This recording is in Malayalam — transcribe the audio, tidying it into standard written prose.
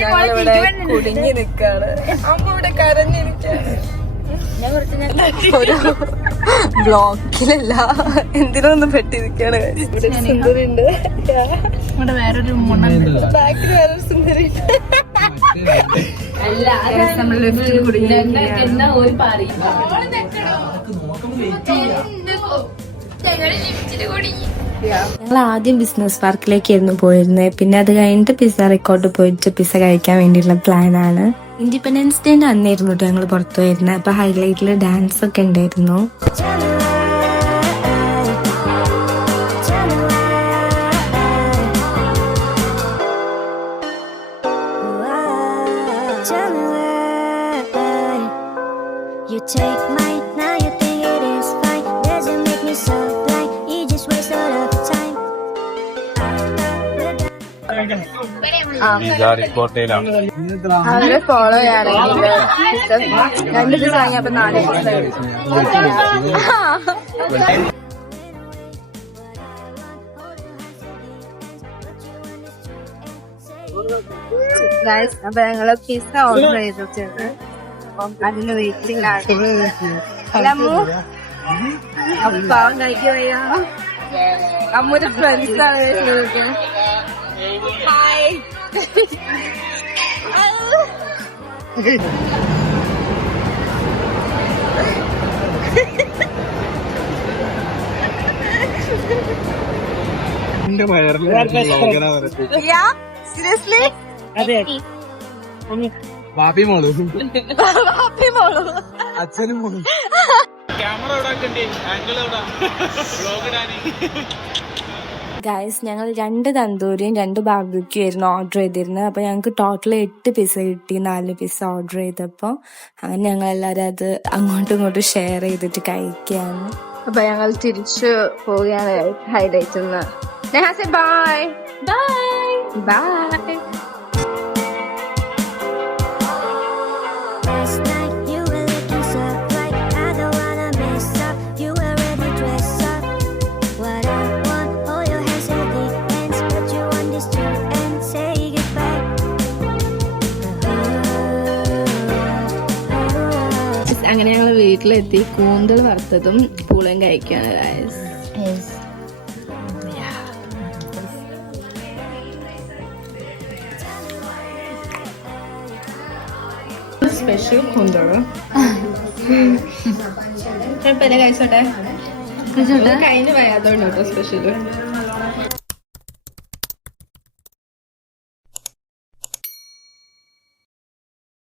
ഞങ്ങളിവിടെ കുടുങ്ങി നിക്കാണ്. അമ്മ ഇവിടെ കരഞ്ഞിരിക്കാണ്. ഒരു ബ്ലോക്കിലല്ല എന്തിനൊന്നും പെട്ടിരിക്കാണ്. ഇവിടെ സുന്ദരിണ്ട്, വേറൊരു ബാക്കിൽ വേറൊരു സുന്ദരി. ഞങ്ങൾ ആദ്യം ബിസിനസ് പാർക്കിലേക്കായിരുന്നു പോയിരുന്നത്. പിന്നെ അത് കഴിഞ്ഞിട്ട് പിസ്സ റെക്കോർഡ് പോയിട്ട് പിസ്സ കഴിക്കാൻ വേണ്ടിയിട്ടുള്ള പ്ലാനാണ്. ഇൻഡിപെൻഡൻസ് ഡേന്റെ അന്നായിരുന്നു കേട്ടോ ഞങ്ങൾ പുറത്തു വരുന്നത്. അപ്പൊ ഹൈലൈറ്റിൽ ഡാൻസ് ഒക്കെ ഉണ്ടായിരുന്നു. അവരെ ഫോളോ ചെയ്യാറുണ്ട്. 2 ദിവസം വാങ്ങി അപ്പൊ 4 ദിവസം. അപ്പൊ ഞങ്ങള് പിസ്സ ഓർഡർ ചെയ്തിട്ടുണ്ട്. അതിന് വെയിറ്റിംഗ് ആണ്. പാവം കഴിക്കുകയോ അമ്മൂടെ ഫ്രണ്ട്സാണ്. ഹായ്. സീരിയസ്ലി അതെ വാപ്പി മോളു അച്ഛനും മോളു ക്യാമറ ഗൈസ് ഞങ്ങൾ 2 തന്തൂരിയും 2 ബാർബിക്യൂ ആയിരുന്നു ഓർഡർ ചെയ്തിരുന്നത്. അപ്പൊ ഞങ്ങൾക്ക് ടോട്ടൽ 8 പിസ്സ കിട്ടി. 4 പിസ്സ ഓർഡർ ചെയ്തപ്പോ അങ്ങനെ ഞങ്ങൾ എല്ലാവരും അത് അങ്ങോട്ടും ഇങ്ങോട്ടും ഷെയർ ചെയ്തിട്ട് കഴിക്കുകയാണ്. അപ്പൊ ഞങ്ങൾ തിരിച്ചു പോവുകയാണ് ഹൈലൈറ്റ്. Bye bye bye. അങ്ങനെ ഞങ്ങൾ വീട്ടിലെത്തി. കൂന്തൽ വറുത്തതും പുളയും കഴിക്കുകയാണ് ഗൈസ്. സ്പെഷ്യൽ കൂന്തൽ കഴിച്ചോട്ടെ. കഴിഞ്ഞ് വരാതുകൊണ്ട് കേട്ടോ സ്പെഷ്യല്.